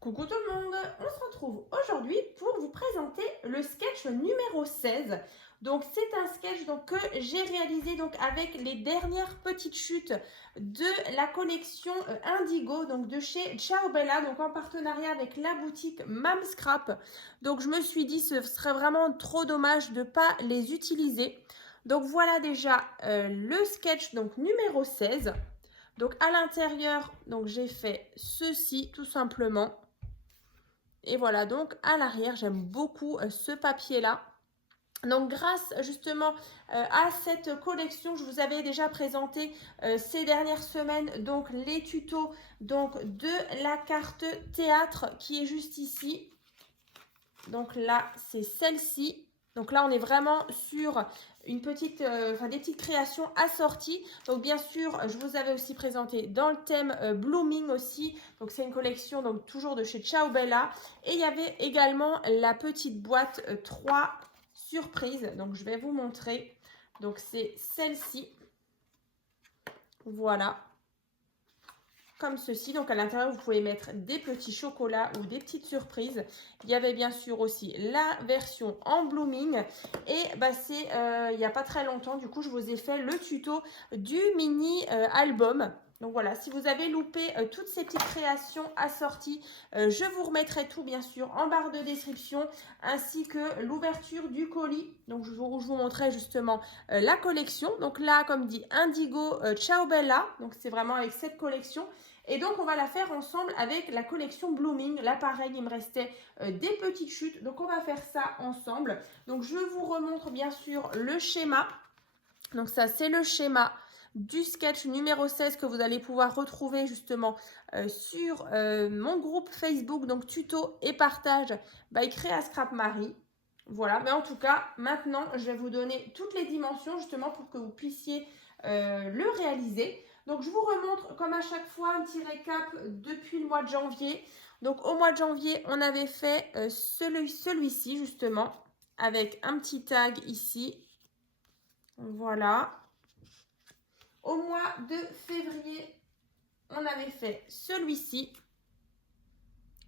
Coucou tout le monde, on se retrouve aujourd'hui pour vous présenter le sketch numéro 16. Donc c'est un sketch que j'ai réalisé avec les dernières petites chutes de la collection Indigo de chez Ciao Bella, donc en partenariat avec la boutique Mam Scrap. Donc je me suis dit ce serait vraiment trop dommage de ne pas les utiliser. Donc voilà déjà le sketch numéro 16. Donc à l'intérieur, j'ai fait ceci tout simplement. Et voilà, donc à l'arrière, j'aime beaucoup ce papier-là. Donc grâce justement à cette collection, je vous avais déjà présenté ces dernières semaines les tutos de la carte théâtre qui est juste ici. Donc là, c'est celle-ci. Donc là, on est vraiment sur une petite, des petites créations assorties. Donc bien sûr, je vous avais aussi présenté dans le thème Blooming aussi. Donc c'est une collection toujours de chez Ciao Bella. Et il y avait également la petite boîte 3 surprises. Donc je vais vous montrer. Donc c'est celle-ci. Voilà. Comme ceci. Donc à l'intérieur, vous pouvez mettre des petits chocolats ou des petites surprises. Il y avait bien sûr aussi la version en blooming. Et c'est il n'y a pas très longtemps, du coup, je vous ai fait le tuto du mini album. Donc voilà, si vous avez loupé toutes ces petites créations assorties, je vous remettrai tout bien sûr en barre de description, ainsi que l'ouverture du colis. Donc je vous montrerai justement la collection. Donc là, comme dit, Indigo Ciao Bella. Donc c'est vraiment avec cette collection. Et donc, on va la faire ensemble avec la collection Blooming. Là, pareil, il me restait des petites chutes. Donc, on va faire ça ensemble. Donc, je vous remontre bien sûr le schéma. Donc, ça, c'est le schéma du sketch numéro 16 que vous allez pouvoir retrouver justement sur mon groupe Facebook. Donc, tuto et partage by Créa Scrap Marie. Voilà, mais en tout cas, maintenant, je vais vous donner toutes les dimensions justement pour que vous puissiez le réaliser. Donc, je vous remontre comme à chaque fois un petit récap depuis le mois de janvier. Donc, au mois de janvier, on avait fait celui-ci justement avec un petit tag ici. Voilà. Au mois de février, on avait fait celui-ci.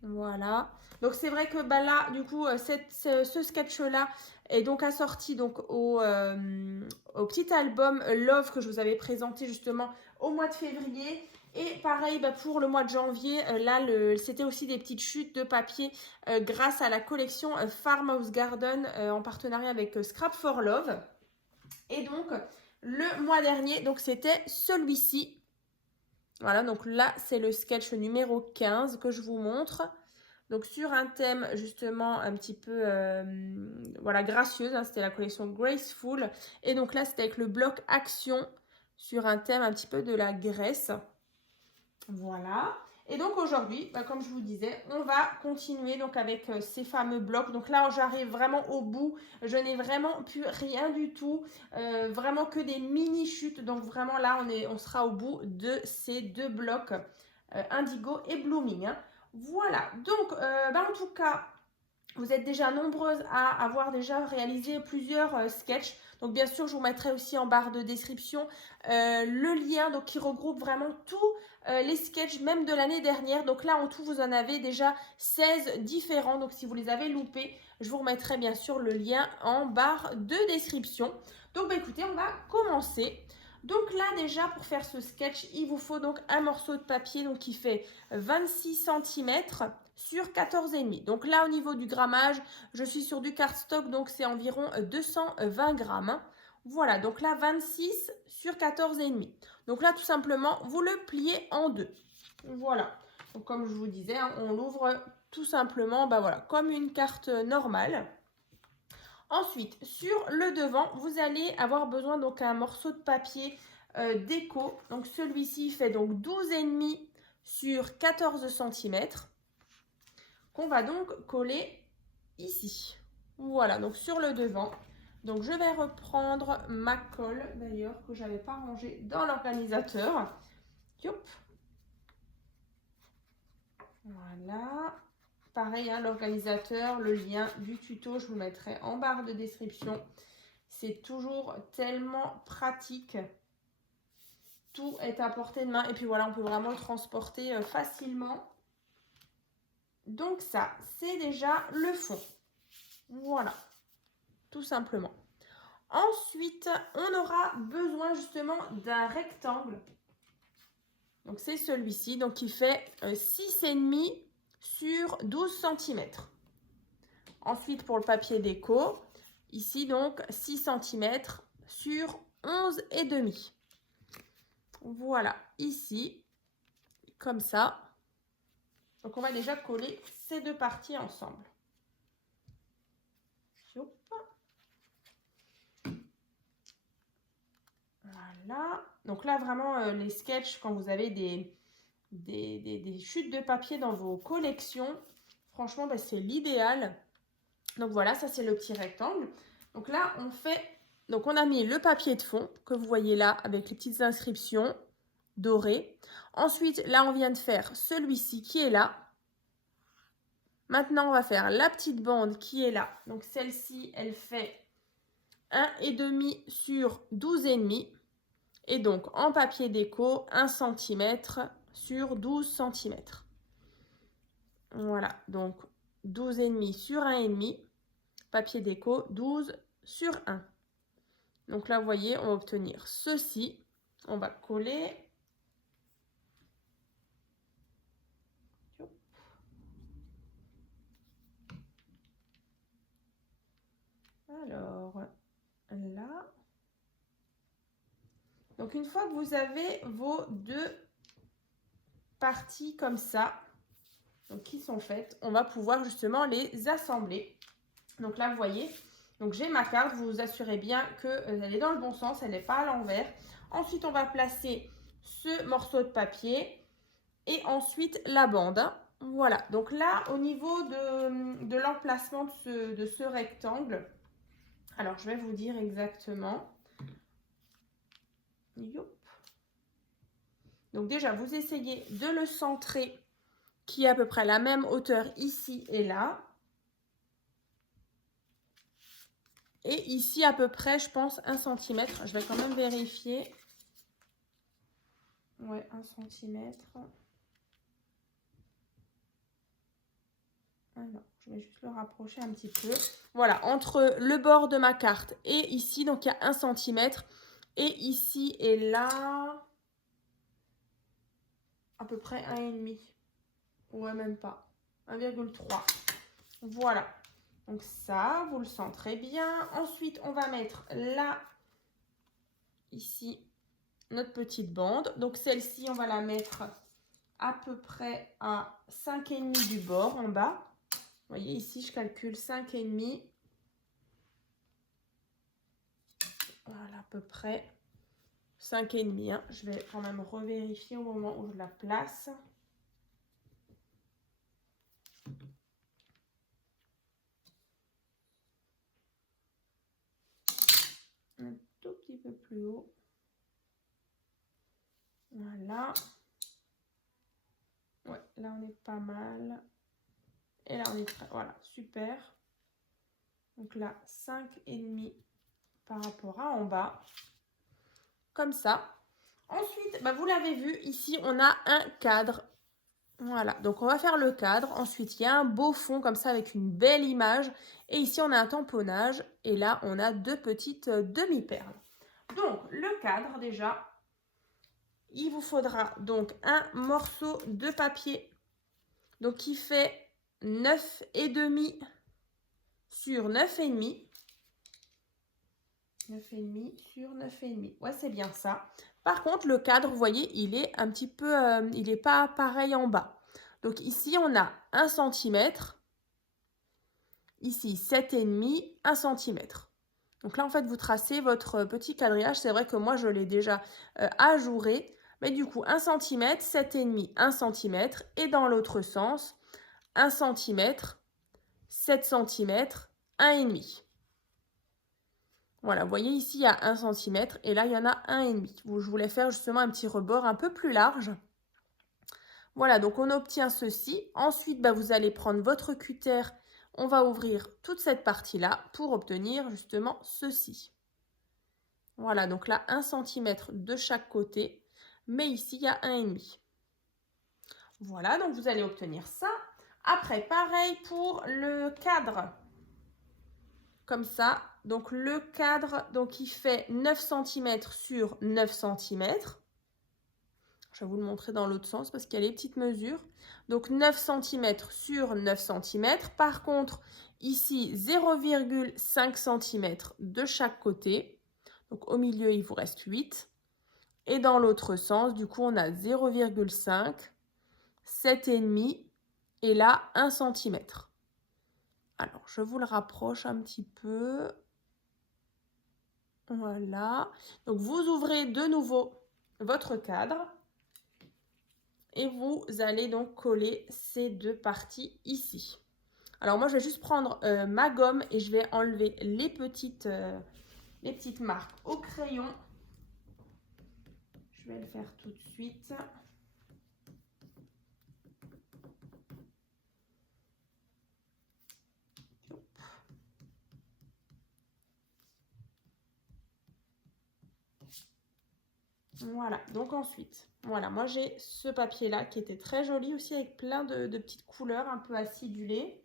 Voilà. Donc, c'est vrai que là, du coup, ce sketch-là est donc assorti au petit album Love que je vous avais présenté justement au mois de février. Et pareil, pour le mois de janvier, là, c'était aussi des petites chutes de papier grâce à la collection Farmhouse Garden en partenariat avec Scrap for Love. Et donc, le mois dernier, c'était celui-ci. Voilà, donc là, c'est le sketch numéro 15 que je vous montre. Donc, sur un thème justement un petit peu gracieuse, hein, c'était la collection Graceful. Et donc là, c'était avec le bloc Action sur un thème un petit peu de la Grèce. Voilà. Et donc aujourd'hui, comme je vous disais, on va continuer avec ces fameux blocs. Donc là, j'arrive vraiment au bout. Je n'ai vraiment plus rien du tout. Vraiment que des mini-chutes. Donc vraiment là, on sera au bout de ces deux blocs Indigo et Blooming. Hein. Voilà. Donc, en tout cas, vous êtes déjà nombreuses à avoir déjà réalisé plusieurs sketchs. Donc bien sûr, je vous mettrai aussi en barre de description le lien qui regroupe vraiment tous les sketchs, même de l'année dernière. Donc là, en tout, vous en avez déjà 16 différents. Donc si vous les avez loupés, je vous remettrai bien sûr le lien en barre de description. Donc écoutez, on va commencer. Donc là déjà pour faire ce sketch, il vous faut un morceau de papier qui fait 26 cm sur 14,5. Donc là au niveau du grammage, je suis sur du cardstock, donc c'est environ 220 grammes. Voilà, donc là 26 sur 14,5. Donc là tout simplement, vous le pliez en deux. Voilà, donc comme je vous disais, hein, on l'ouvre tout simplement comme une carte normale. Ensuite, sur le devant, vous allez avoir besoin d'un morceau de papier déco. Donc celui-ci fait 12,5 sur 14 cm qu'on va coller ici. Voilà, donc sur le devant. Donc je vais reprendre ma colle d'ailleurs que je n'avais pas rangée dans l'organisateur. Voilà. Pareil, hein, l'organisateur, le lien du tuto, je vous mettrai en barre de description. C'est toujours tellement pratique. Tout est à portée de main. Et puis voilà, on peut vraiment le transporter facilement. Donc ça, c'est déjà le fond. Voilà, tout simplement. Ensuite, on aura besoin justement d'un rectangle. Donc c'est celui-ci, donc qui fait 6,5 sur 12 cm. Ensuite, pour le papier déco, ici donc 6 cm sur 11,5. Voilà, ici, comme ça. Donc on va déjà coller ces deux parties ensemble. Voilà. Donc là, vraiment, les sketchs, quand vous avez des chutes de papier dans vos collections, franchement, bah, c'est l'idéal. Donc voilà, ça c'est le petit rectangle. Donc là, donc on a mis le papier de fond que vous voyez là avec les petites inscriptions dorées. Ensuite, là, on vient de faire celui-ci qui est là. Maintenant, on va faire la petite bande qui est là. Donc celle-ci, elle fait 1,5 sur 12,5. Et donc, en papier déco, 1 cm sur 12 cm. Voilà, donc 12,5 sur 1,5. Papier déco, 12 sur 1. Donc là, vous voyez, on va obtenir ceci. On va coller. Alors, là. Donc, une fois que vous avez vos deux parties comme ça, donc qui sont faites, on va pouvoir justement les assembler. Donc là, vous voyez, donc j'ai ma carte, vous vous assurez bien qu'elle est dans le bon sens, elle n'est pas à l'envers. Ensuite, on va placer ce morceau de papier et ensuite la bande. Voilà, donc là, au niveau de l'emplacement de ce rectangle, alors je vais vous dire exactement. Donc déjà, vous essayez de le centrer qui est à peu près la même hauteur ici et là. Et ici, à peu près, je pense, 1 cm. Je vais quand même vérifier. Ouais, 1 cm. Alors, je vais juste le rapprocher un petit peu. Voilà, entre le bord de ma carte et ici, donc il y a 1 cm. Et ici et là, à peu près 1,5. Ouais, même pas. 1,3. Voilà. Donc ça, vous le centrez bien. Ensuite, on va mettre là, ici, notre petite bande. Donc celle-ci, on va la mettre à peu près à 5,5 du bord en bas. Vous voyez, ici, je calcule 5,5. Voilà, à peu près 5,5. Hein. Je vais quand même revérifier au moment où je la place. Un tout petit peu plus haut. Voilà. Ouais, là, on est pas mal. Et là, on est prêt. Voilà, super. Donc là, 5,5 par rapport à en bas. Comme ça. Ensuite, bah, vous l'avez vu, ici, on a un cadre. Voilà, donc on va faire le cadre. Ensuite, il y a un beau fond comme ça avec une belle image. Et ici, on a un tamponnage. Et là, on a deux petites demi-perles. Donc, le cadre, déjà, il vous faudra donc un morceau de papier. Donc, qui fait 9,5 sur 9,5. 9,5 sur 9,5. Ouais, c'est bien ça. Par contre, le cadre, vous voyez, il est un petit peu, il n'est pas pareil en bas. Donc ici, on a 1 cm. Ici, 7,5, 1 cm. Donc là, en fait, vous tracez votre petit quadrillage. C'est vrai que moi, je l'ai déjà ajouré. Mais du coup, 1 cm, 7,5, 1 cm. Et dans l'autre sens, 1 cm, 7 cm, 1,5. Voilà, vous voyez ici, il y a 1 cm et là, il y en a 1,5. Je voulais faire justement un petit rebord un peu plus large. Voilà, donc on obtient ceci. Ensuite, bah, vous allez prendre votre cutter. On va ouvrir toute cette partie-là pour obtenir justement ceci. Voilà, donc là, 1 cm de chaque côté. Mais ici, il y a 1,5. Voilà, donc vous allez obtenir ça. Après, pareil pour le cadre. Comme ça. Donc, le cadre, donc, il fait 9 cm sur 9 cm. Je vais vous le montrer dans l'autre sens parce qu'il y a les petites mesures. Donc, 9 cm sur 9 cm. Par contre, ici, 0,5 cm de chaque côté. Donc, au milieu, il vous reste 8. Et dans l'autre sens, du coup, on a 0,5, 7,5 et là, 1 cm. Alors, je vous le rapproche un petit peu. Voilà. Donc, vous ouvrez de nouveau votre cadre et vous allez donc coller ces deux parties ici. Alors, moi, je vais juste prendre ma gomme et je vais enlever les petites marques au crayon. Je vais le faire tout de suite. Voilà, donc ensuite, voilà, moi j'ai ce papier-là qui était très joli aussi avec plein de petites couleurs un peu acidulées.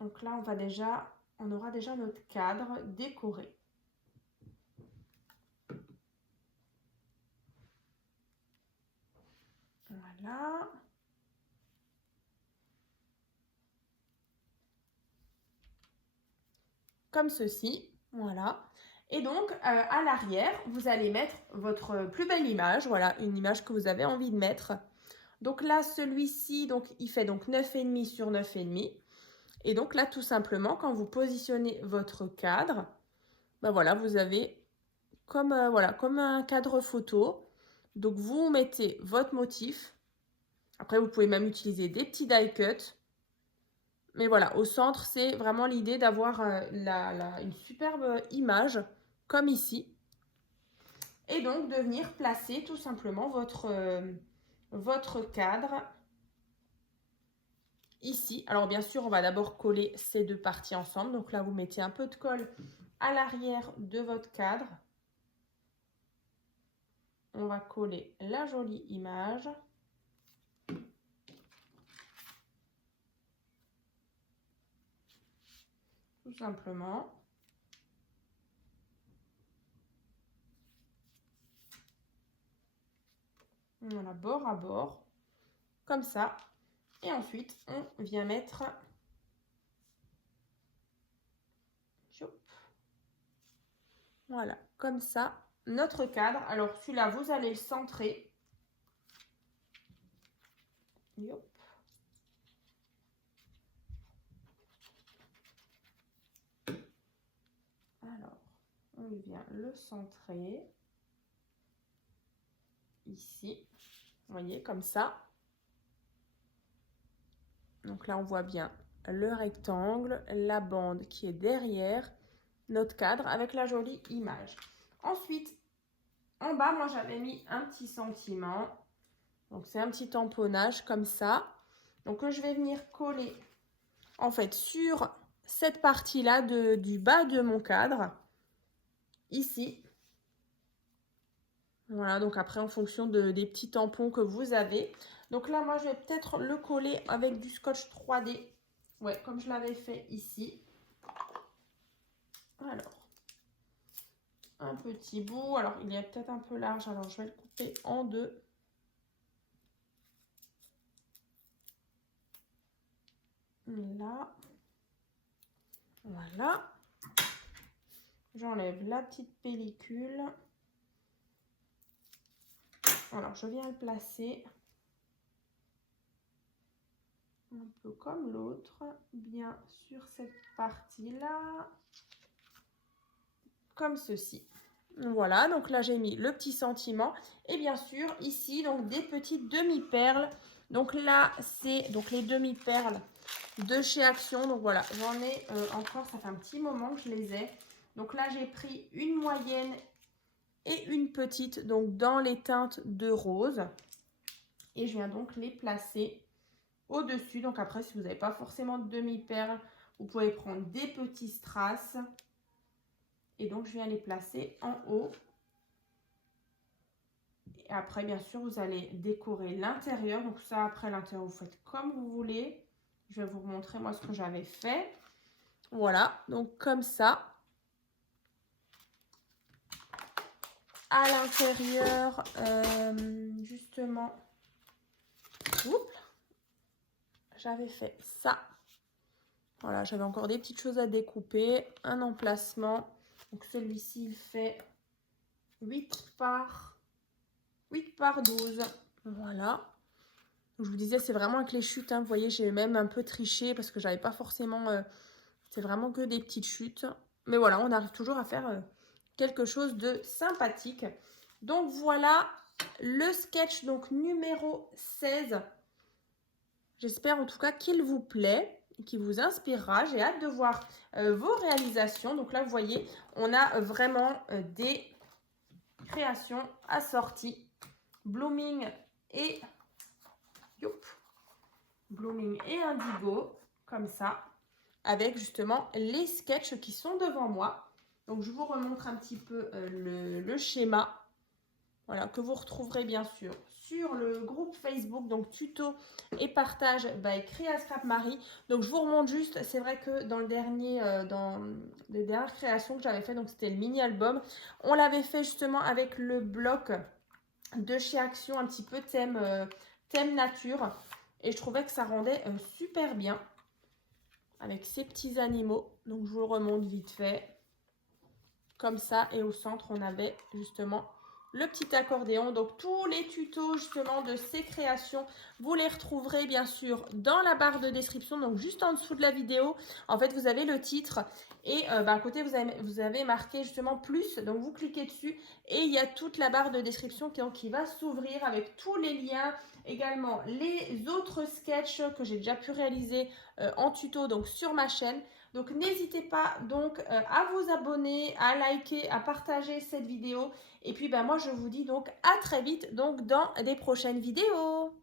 Donc là, on aura déjà notre cadre décoré. Voilà. Comme ceci, voilà. Et donc, à l'arrière, vous allez mettre votre plus belle image, voilà, une image que vous avez envie de mettre. Donc là, celui-ci, donc il fait donc 9,5 sur 9,5. Et donc là, tout simplement, quand vous positionnez votre cadre, ben voilà, vous avez comme, voilà, comme un cadre photo. Donc, vous mettez votre motif. Après, vous pouvez même utiliser des petits die cuts. Mais voilà, au centre, c'est vraiment l'idée d'avoir une superbe image, comme ici. Et donc, de venir placer tout simplement votre cadre ici. Alors, bien sûr, on va d'abord coller ces deux parties ensemble. Donc là, vous mettez un peu de colle à l'arrière de votre cadre. On va coller la jolie image. Tout simplement. Voilà, bord à bord. Comme ça. Et ensuite, on vient mettre... Voilà, comme ça, notre cadre. Alors, celui-là, vous allez le centrer. Yop. Alors, on vient le centrer. Ici. Vous voyez, comme ça. Donc là, on voit bien le rectangle, la bande qui est derrière notre cadre avec la jolie image. Ensuite, en bas, moi, j'avais mis un petit sentiment. Donc, c'est un petit tamponnage comme ça. Donc, je vais venir coller, en fait, sur cette partie-là du bas de mon cadre. Ici. Voilà, donc après, en fonction des petits tampons que vous avez. Donc là, moi, je vais peut-être le coller avec du scotch 3D. Ouais, comme je l'avais fait ici. Alors, un petit bout. Alors, il est peut-être un peu large, alors je vais le couper en deux. Là. Voilà. J'enlève la petite pellicule. Alors, je viens le placer un peu comme l'autre, bien sur cette partie-là, comme ceci. Voilà, donc là, j'ai mis le petit sentiment. Et bien sûr, ici, donc des petites demi-perles. Donc là, c'est donc les demi-perles de chez Action. Donc voilà, j'en ai encore, ça fait un petit moment que je les ai. Donc là, j'ai pris une moyenne et une petite, donc dans les teintes de rose. Et je viens donc les placer au-dessus. Donc après, si vous n'avez pas forcément de demi-perles, vous pouvez prendre des petits strass. Et donc, je viens les placer en haut. Et après, bien sûr, vous allez décorer l'intérieur. Donc ça, après l'intérieur, vous faites comme vous voulez. Je vais vous montrer moi ce que j'avais fait. Voilà, donc comme ça. À l'intérieur, justement, j'avais fait ça. Voilà, j'avais encore des petites choses à découper. Un emplacement. Donc celui-ci, il fait 8 par 12. Voilà. Je vous disais, c'est vraiment avec les chutes. Hein. Vous voyez, j'ai même un peu triché parce que j'avais pas forcément... c'est vraiment que des petites chutes. Mais voilà, on arrive toujours à faire quelque chose de sympathique. Donc voilà le sketch donc numéro 16. J'espère en tout cas qu'il vous plaît, qu'il vous inspirera. J'ai hâte de voir vos réalisations. Donc là, vous voyez, on a vraiment des créations assorties. Blooming et indigo, comme ça, avec justement les sketchs qui sont devant moi. Donc je vous remontre un petit peu le schéma, voilà, que vous retrouverez bien sûr sur le groupe Facebook, donc tuto et partage by Créa Scrap Marie. Donc je vous remonte juste, c'est vrai que dans le dernier, dans les dernières créations que j'avais fait, donc c'était le mini album, on l'avait fait justement avec le bloc de chez Action, un petit peu thème nature, et je trouvais que ça rendait super bien avec ces petits animaux. Donc je vous le remonte vite fait comme ça, et au centre on avait justement le petit accordéon. Donc tous les tutos justement de ces créations, vous les retrouverez bien sûr dans la barre de description, donc juste en dessous de la vidéo. En fait vous avez le titre et à côté vous avez marqué justement plus, donc vous cliquez dessus et il y a toute la barre de description qui va s'ouvrir avec tous les liens, également les autres sketchs que j'ai déjà pu réaliser en tuto donc sur ma chaîne. Donc n'hésitez pas donc à vous abonner, à liker, à partager cette vidéo. Et puis moi je vous dis donc à très vite donc dans des prochaines vidéos.